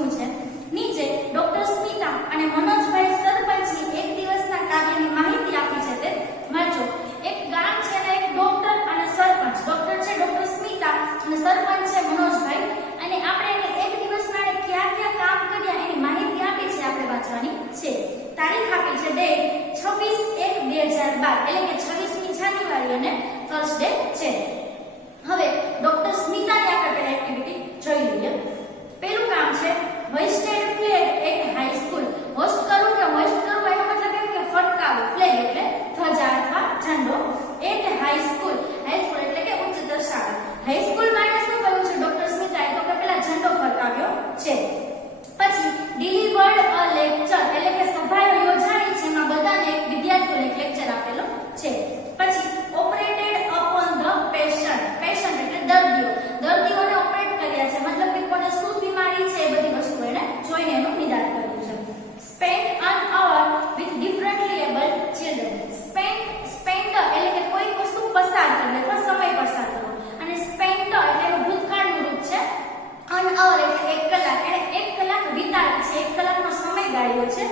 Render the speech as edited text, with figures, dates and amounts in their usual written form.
શું છે? નીચે ડોક્ટર સ્મિતા અને મનોજભાઈ સરપંચની એક દિવસના કાર્યની માહિતી આપી છે તે વાંચો. એક ગામ છે ને એક ડોક્ટર અને સરપંચ. ડોક્ટર છે ડોક્ટર સ્મિતા અને સરપંચ છે મનોજભાઈ, અને આપણે એને એક દિવસના ને કયા કયા કામ કર્યા એની માહિતી આપી છે, આપણે વાંચવાની છે. તારીખ આપી છે ડેટ 26/1/2012 એટલે કે 26મી જાન્યુઆરી અને થર્સડે છે. હવે ડોક્ટર સ્મિતાની આપણે પહેલા એક્ટિવિટી જોઈ લઈએ. પહેલું કામ છે હોઇસ્ટેડ ફ્લેગ એટ હાઈસ્કૂલ. હોસ્ટ કરવું કે હોઇસ્ટ કરવું એનો મતલબ એમ કે ફરકાવવું. ફ્લેગ એટલે ધ્વજા અથવા ઝંડો. એટ હાઈસ્કૂલ, હાઈસ્કૂલ એટલે કે ઉચ્ચતર શાળા. હાઈસ્કૂલ માટે શું કર્યું છે ડોક્ટર સ્મિતાએ? તો કે પહેલા ઝંડો ફરકાવ્યો છે. પછી ડિલિવર્ડ અ લેક્ચર એટલે કે સભા યોજાણી છે, એમાં બધાને એક વિદ્યાર્થીઓને એક લેક્ચર આપેલો છે. પછી operated upon the patient. Patient એટલે દર્દીઓ. દર્દીઓને ઓપરેટ કર્યા છે, મતલબ કે કોને શું બીમારી છે એ બધી વસ્તુ એને જોઈને એનું નિદાન કર્યું છે. Spend an hour with differently abled children. Spend એટલે કે કોઈ વસ્તુ પસાર કરવી અથવા સમય પસાર કરવો, અને સ્પેન્ડ એટલે એનું ભૂતકાળનું રૂપ છે. અન અવર એટલે 1 કલાક, એને 1 કલાક વિતાવી છે, 1 કલાકનો સમય ગાળ્યો છે